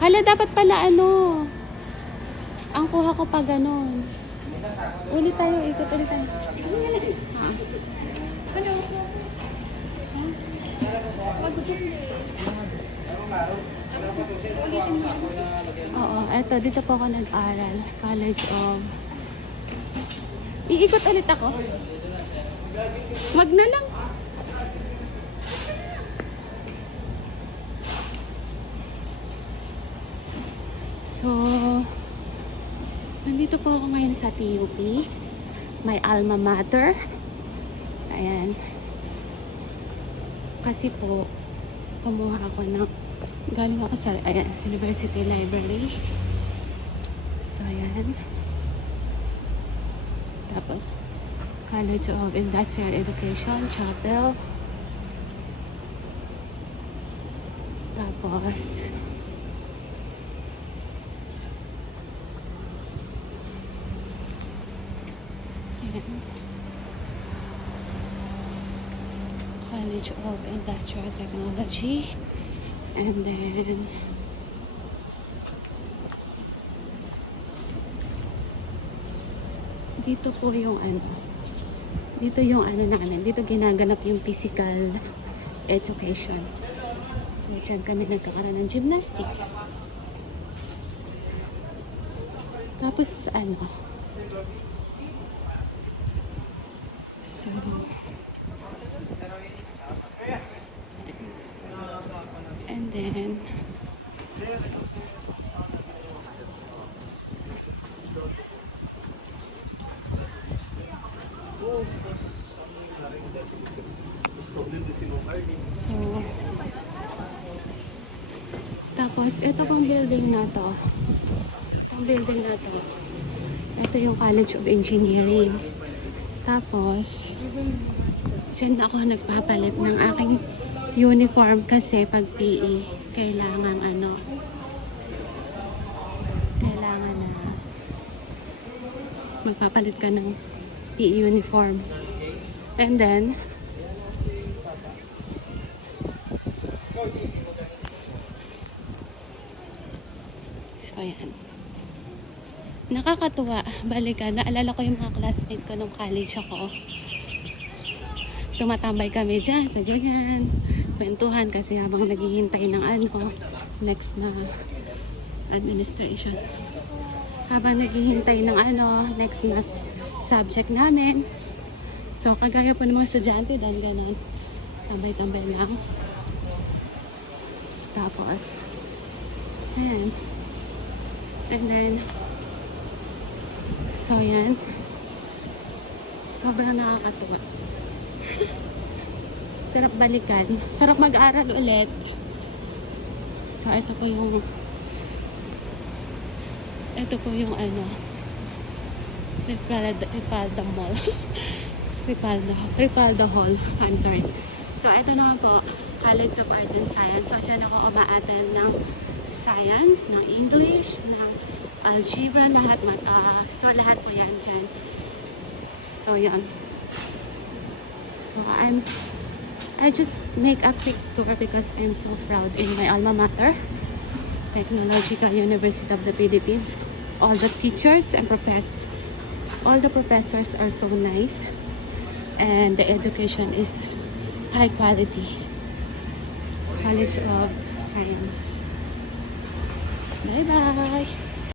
Hala, dapat pala ano. Ang kuha ko pa ganon. Ulit tayo, ikot ulit tayo. Ah. Hello. Oo, eto, dito po ako nag-aral. College of... Iikot ulit ako. Wag na lang. So, nandito po ako ngayon sa TUP. My alma mater. Ayan. Kasi po, kumuha ako ng galing ako sa University Library. So, ayan. Tapos, College of Industrial Education, Chapel. Tapos, ayan. College of Industrial Technology. And then, dito po yung ano, dito yung ano namin, dito ginaganap yung physical education. So, dyan kami nagkakaroon ng gymnastic. Tapos, ano, so, and then, so, tapos, ito pong building na to. Itong building na to. Ito yung College of Engineering. Tapos, dyan ako nagpapalit ng aking uniform kasi pag PE, kailangan ano, kailangan na magpapalit ka ng PE uniform. And then, so yan. Nakakatuwa, balikan. Naalala ko yung mga classmate ko nung college ako. Tumatambay kami dyan sa ganyan. Kwentuhan kasi habang naghihintay ng ano, next na administration. Habang naghihintay ng ano, next na subject namin. So, kagaya po ng mga estudyante, dan ganon. Tambay-tambay lang. Tapos, ayan. And then, so yan. Sobrang nakakatuwa. Sarap balikan. Sarap mag-aral ulit. So, ito po yung ano, Ripalda Mall. Ripalda Hall. I'm sorry. So, ito naman po, College of Art and Science. So, dyan ako umaattend ng science, ng English, ng algebra, lahat so lahat po yan dyan. So yan. So I just make a quick tour because I'm so proud in my alma mater, Technological University of the Philippines. All the teachers and all the professors are so nice, and the education is high quality. College of Science. Bye bye.